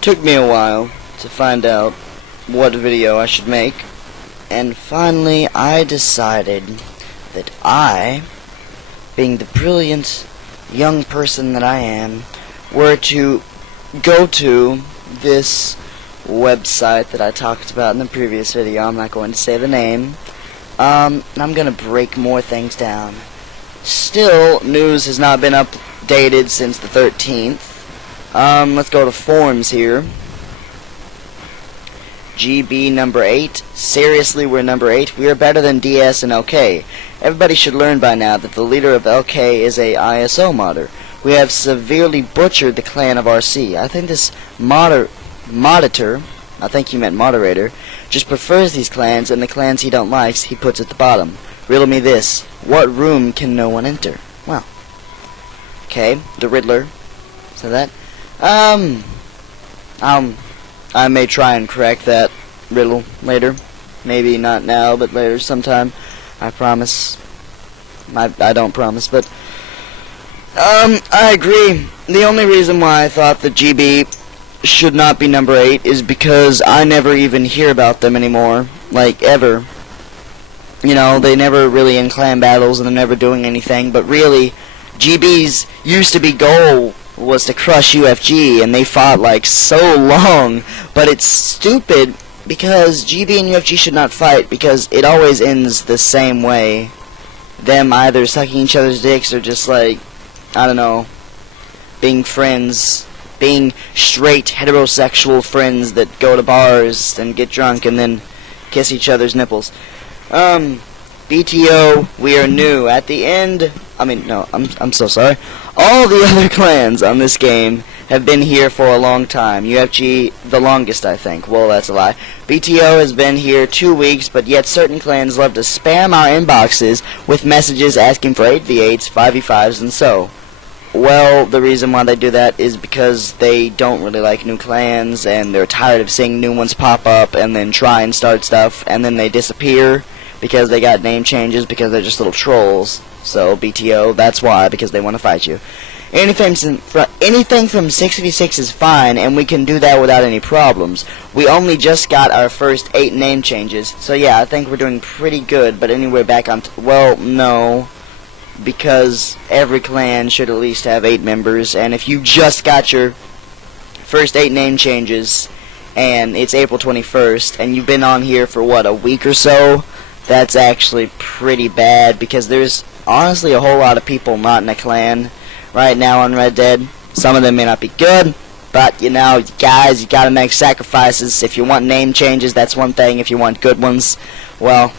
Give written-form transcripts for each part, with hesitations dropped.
Took me a while to find out what video I should make, and finally I decided that I, being the brilliant young person that I am, were to go to this website that I talked about in the previous video. I'm not going to say the name. I'm going to break more things down. Still, news has not been updated since the 13th. Let's go to forums here. GB number 8. Seriously, we're number 8. We are better than DS and LK. Everybody should learn by now that the leader of LK is a ISO modder. We have severely butchered the clan of RC. I think this monitor, I think he meant moderator, just prefers these clans, and the clans he don't like, he puts at the bottom. Riddle me this. What room can no one enter? Well, okay, the Riddler. So that, I may try and crack that riddle later. Maybe not now, but later sometime. I promise. I don't promise, but I agree. The only reason why I thought that GB should not be number 8 is because I never even hear about them anymore, like ever. You know, they never really in clan battles and they're never doing anything, but really GB's used to be goal was to crush UFG, and they fought like so long, but it's stupid because GB and UFG should not fight because it always ends the same way. Them either sucking each other's dicks or just like, I don't know, being friends, being straight heterosexual friends that go to bars and get drunk and then kiss each other's nipples. BTO, we are new. At the end, I'm so sorry. All the other clans on this game have been here for a long time. UFG, the longest, I think. Well, that's a lie. BTO has been here 2 weeks, but yet certain clans love to spam our inboxes with messages asking for 8v8s, 5v5s, and so. Well, the reason why they do that is because they don't really like new clans, and they're tired of seeing new ones pop up and then try and start stuff, and then they disappear because they got name changes because they're just little trolls. So, BTO, that's why, because they want to fight you. Anything from 6v6 is fine, and we can do that without any problems. We only just got our first 8 name changes, so yeah, I think we're doing pretty good, but anyway, back on well, no, because every clan should at least have 8 members, and if you just got your first 8 name changes, and it's April 21st, and you've been on here for, what, a week or so, that's actually pretty bad, because there's honestly a whole lot of people not in a clan right now on Red Dead. Some of them may not be good, but, you know, guys, you gotta make sacrifices. If you want name changes, that's one thing. If you want good ones, well,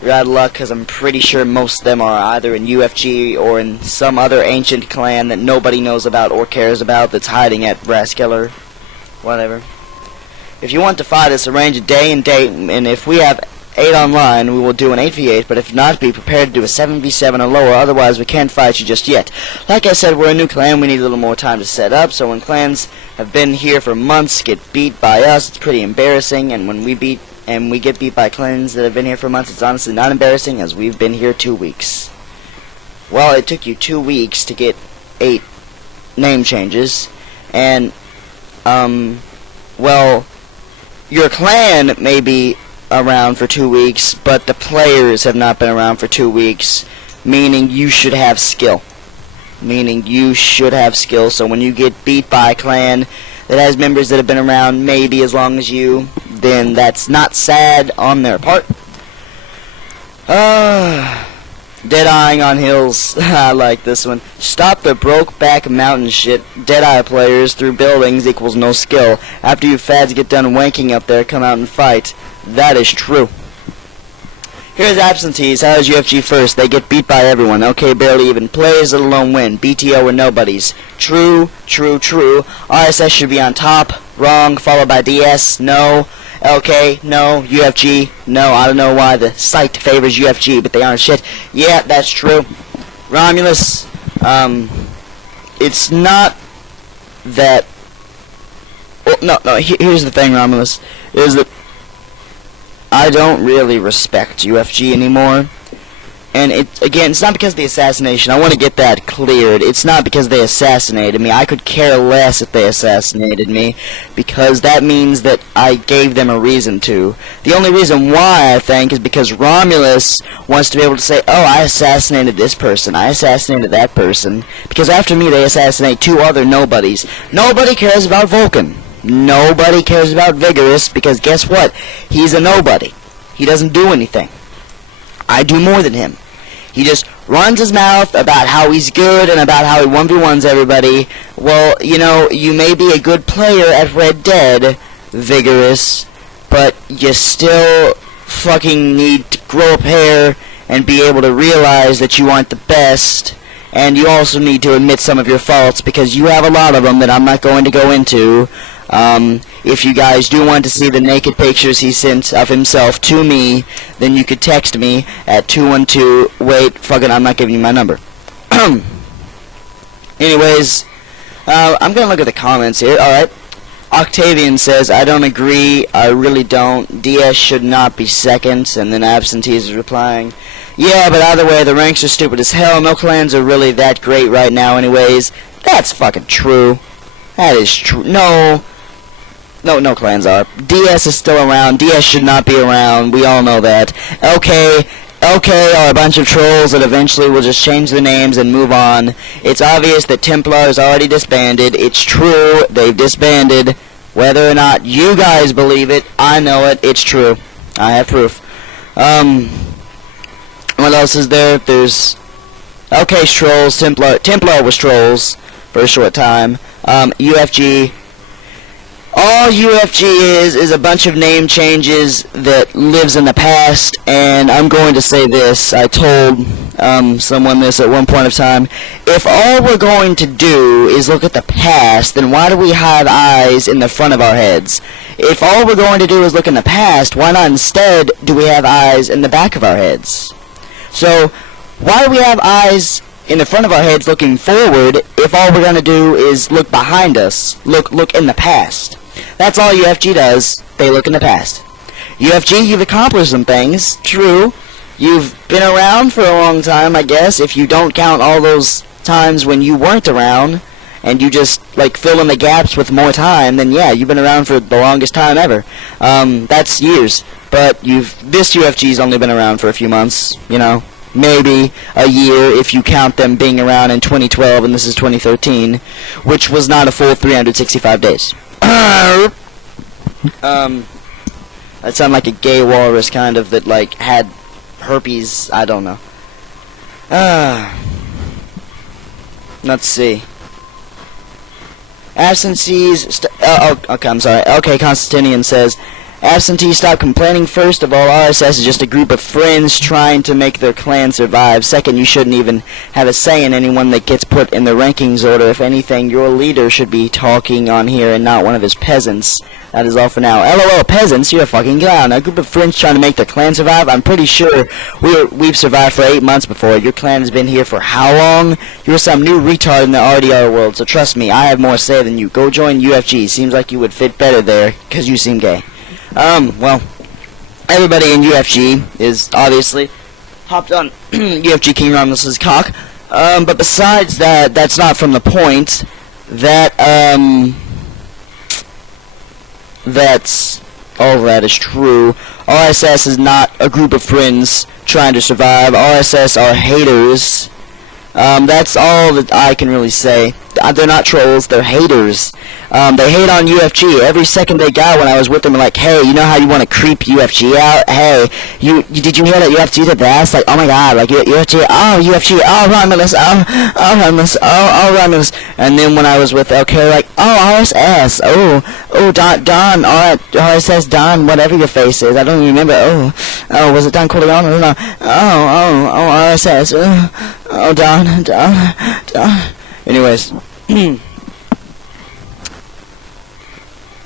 you're out of luck, because I'm pretty sure most of them are either in UFG or in some other ancient clan that nobody knows about or cares about that's hiding at Raskiller, whatever. If you want to fight us, arrange a day and date, and if we have 8 online, we will do an 8v8, but if not, be prepared to do a 7v7 or lower, otherwise we can't fight you just yet. Like I said, we're a new clan, we need a little more time to set up, so when clans have been here for months get beat by us, it's pretty embarrassing, and when we get beat by clans that have been here for months, it's honestly not embarrassing, as we've been here 2 weeks. Well, it took you 2 weeks to get 8 name changes, and, well, your clan may be around for 2 weeks, but the players have not been around for 2 weeks, meaning you should have skill. So when you get beat by a clan that has members that have been around maybe as long as you, then that's not sad on their part. Deadeyeing on hills. I like this one. Stop the Brokeback Mountain shit. Deadeye players through buildings equals no skill. After you fads get done wanking up there, come out and fight. That is true. Here's absentees. How is UFG first? They get beat by everyone. OK barely even plays, let alone win. BTO are nobodies. True, true, true. RSS should be on top. Wrong. Followed by DS. No. LK. No. UFG. No. I don't know why the site favors UFG, but they aren't shit. Yeah, that's true. Romulus. It's not that. Well, no. Here's the thing, Romulus. Is that I don't really respect UFG anymore, And again, it's not because of the assassination. I want to get that cleared. It's not because they assassinated me. I could care less if they assassinated me, because that means that I gave them a reason to. The only reason why, I think, is because Romulus wants to be able to say, oh, I assassinated this person, I assassinated that person, because after me they assassinate 2 other nobodies. Nobody cares about Vulcan. Nobody cares about Vigorous, because guess what? He's a nobody. He doesn't do anything. I do more than him. He just runs his mouth about how he's good and about how he 1v1s everybody. Well, you know, you may be a good player at Red Dead, Vigorous, but you still fucking need to grow up hair and be able to realize that you aren't the best. And you also need to admit some of your faults, because you have a lot of them that I'm not going to go into. If you guys do want to see the naked pictures he sent of himself to me, then you could text me at 212, wait, fucking, I'm not giving you my number. Anyways, I'm gonna look at the comments here. Alright, Octavian says, I don't agree, I really don't. DS should not be second. And then Absentees is replying, yeah, but either way, the ranks are stupid as hell. No clans are really that great right now anyways. That's fucking true. That is true. No clans are. DS is still around. DS should not be around. We all know that. LK are a bunch of trolls that eventually will just change their names and move on. It's obvious that Templar is already disbanded. It's true. They've disbanded. Whether or not you guys believe it, I know it. It's true. I have proof. What else is there? There's LK's trolls. Templar was trolls for a short time. UFG. All UFG is a bunch of name changes that lives in the past, and I'm going to say this. I told someone this at one point of time. If all we're going to do is look at the past, then why do we have eyes in the front of our heads? If all we're going to do is look in the past, why not instead do we have eyes in the back of our heads? So, why do we have eyes in the front of our heads looking forward if all we're going to do is look behind us, look in the past? That's all UFG does. They look in the past. UFG, you've accomplished some things. True. You've been around for a long time, I guess. If you don't count all those times when you weren't around, and you just, like, fill in the gaps with more time, then yeah, you've been around for the longest time ever. That's years. But this UFG's only been around for a few months, you know. Maybe a year if you count them being around in 2012 and this is 2013, which was not a full 365 days. That sounded like a gay walrus kind of that like had herpes, I don't know. Let's see. Absentees, okay, I'm sorry. Okay, Constantinian says, absentee, stop complaining. First of all, RSS is just a group of friends trying to make their clan survive. Second, you shouldn't even have a say in anyone that gets put in the rankings order. If anything, your leader should be talking on here and not one of his peasants. That is all for now. LOL, peasants, you're a fucking clown. A group of friends trying to make their clan survive? I'm pretty sure we've survived for 8 months before. Your clan has been here for how long? You're some new retard in the RDR world, so trust me, I have more say than you. Go join UFG. Seems like you would fit better there, because you seem gay. Well, everybody in UFG is obviously hopped on UFG King Romulus's cock. But besides that, that's not from the point. That's all that is true. RSS is not a group of friends trying to survive. RSS are haters. That's all that I can really say. They're not trolls, they're haters. They hate on UFG. Every second they got when I was with them, like, hey, you know how you want to creep UFG out? Hey, did you hear that UFG did that? Like, oh my god, like, UFG, oh, UFG, oh, Romulus, oh, Romulus, oh, Romulus. And then when I was with LK, like, oh, RSS, oh, Don, RSS, Don, whatever your face is, I don't even remember, oh, was it Don Corleone? I don't know, oh, RSS, oh, Don. Anyways.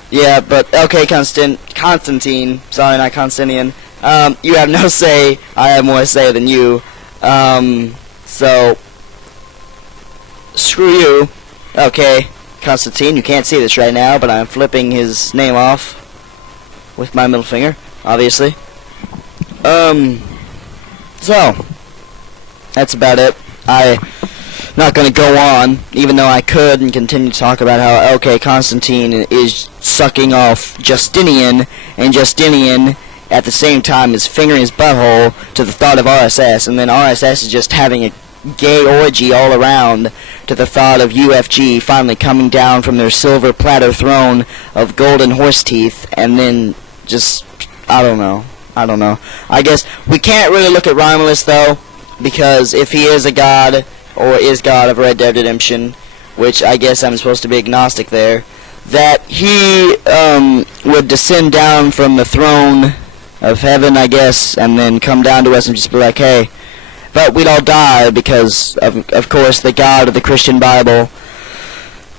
Yeah, but okay, Constantine, sorry, not Constantinian. You have no say. I have more say than you. So screw you. Okay, Constantine, you can't see this right now, but I'm flipping his name off with my middle finger, obviously. So That's about it. I'm not going to go on, even though I could and continue to talk about how, okay, Constantine is sucking off Justinian, and Justinian at the same time is fingering his butthole to the thought of RSS, and then RSS is just having a gay orgy all around to the thought of UFG finally coming down from their silver platter throne of golden horse teeth, and then just, I don't know. I guess we can't really look at Romulus, though, because if he is a god, or is god of Red Dead Redemption, which I guess I'm supposed to be agnostic there, that he would descend down from the throne of heaven, I guess, and then come down to us and just be like, hey, but we'd all die because, of course, the God of the Christian Bible,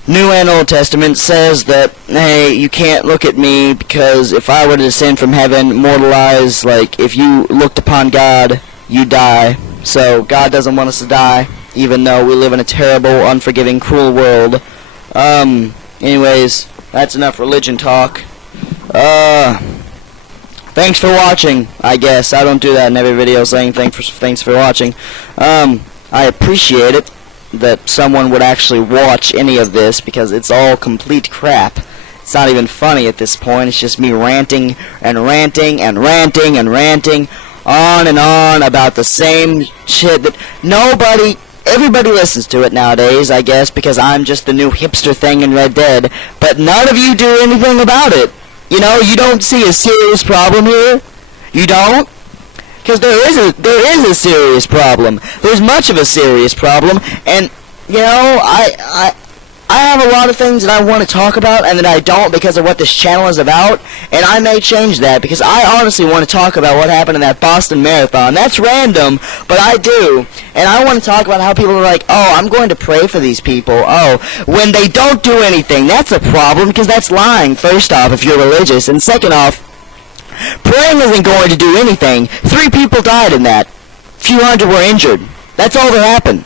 New and Old Testament, says that, hey, you can't look at me because if I were to descend from heaven, mortalize, like, if you looked upon God, you die. So God doesn't want us to die, even though we live in a terrible, unforgiving, cruel world. Anyways, that's enough religion talk. Thanks for watching, I guess. I don't do that in every video saying thanks for watching. I appreciate it that someone would actually watch any of this because it's all complete crap. It's not even funny at this point. It's just me ranting and ranting and ranting and ranting on and on about the same shit that everybody listens to it nowadays, I guess, because I'm just the new hipster thing in Red Dead, but none of you do anything about it. You know, you don't see a serious problem here? You don't? Because there is a serious problem. There's much of a serious problem, and, you know, I have a lot of things that I want to talk about and that I don't because of what this channel is about, and I may change that because I honestly want to talk about what happened in that Boston Marathon. That's random, but I do, and I want to talk about how people are like, oh, I'm going to pray for these people. Oh, when they don't do anything, that's a problem because that's lying, first off, if you're religious, and second off, praying isn't going to do anything. 3 people died in that. Few hundred were injured. That's all that happened.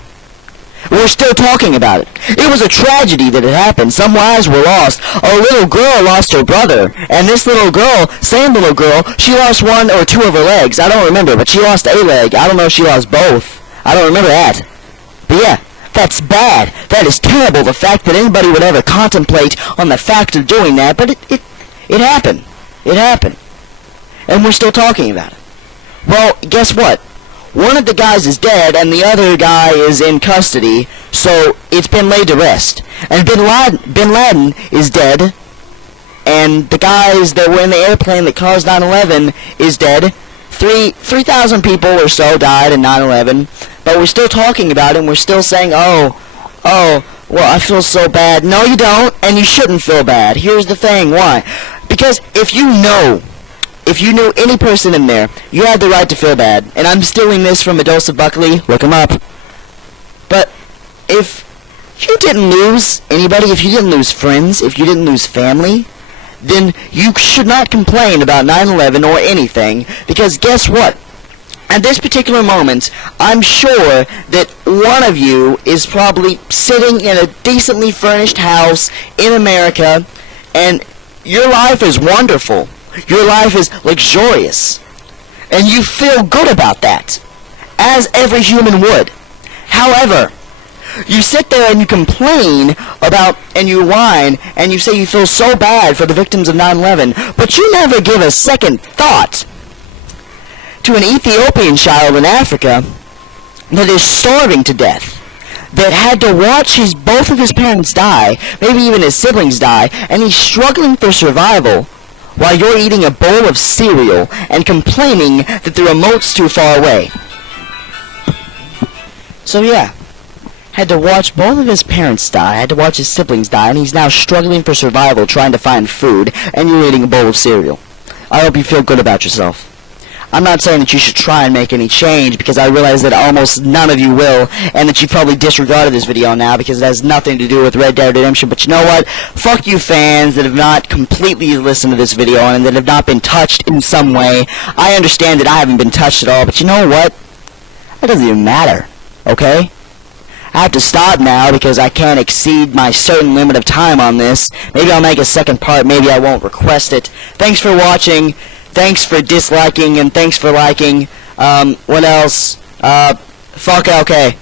We're still talking about it. It was a tragedy that it happened. Some lives were lost. A little girl lost her brother. And this little girl, same little girl, she lost 1 or 2 of her legs. I don't remember, but she lost a leg. I don't know if she lost both. I don't remember that. But yeah, that's bad. That is terrible, the fact that anybody would ever contemplate on the fact of doing that. But it happened. It happened. And we're still talking about it. Well, guess what? One of the guys is dead, and the other guy is in custody, so it's been laid to rest. And Bin Laden is dead, and the guys that were in the airplane that caused 9/11 is dead. 3,000 people or so died in 9/11, but we're still talking about it, and we're still saying, oh, well, I feel so bad. No, you don't, and you shouldn't feel bad. Here's the thing, why? Because if you knew any person in there, you had the right to feel bad. And I'm stealing this from a dose of Buckley. Look him up. But if you didn't lose anybody, if you didn't lose friends, if you didn't lose family, then you should not complain about 9/11 or anything. Because guess what? At this particular moment, I'm sure that one of you is probably sitting in a decently furnished house in America, and your life is wonderful. Your life is luxurious, and you feel good about that, as every human would. However, you sit there and you complain about, and you whine, and you say you feel so bad for the victims of 9/11, but you never give a second thought to an Ethiopian child in Africa that is starving to death, that had to watch both of his parents die, maybe even his siblings die, and he's struggling for survival, while you're eating a bowl of cereal and complaining that the remote's too far away. So yeah, had to watch both of his parents die, had to watch his siblings die, and he's now struggling for survival trying to find food, and you're eating a bowl of cereal. I hope you feel good about yourself. I'm not saying that you should try and make any change, because I realize that almost none of you will, and that you probably disregarded this video now because it has nothing to do with Red Dead Redemption. But you know what? Fuck you fans that have not completely listened to this video and that have not been touched in some way. I understand that I haven't been touched at all, but you know what? That doesn't even matter, okay? I have to stop now because I can't exceed my certain limit of time on this. Maybe I'll make a second part, maybe I won't request it. Thanks for watching. Thanks for disliking, and thanks for liking. What else? Fuck LK.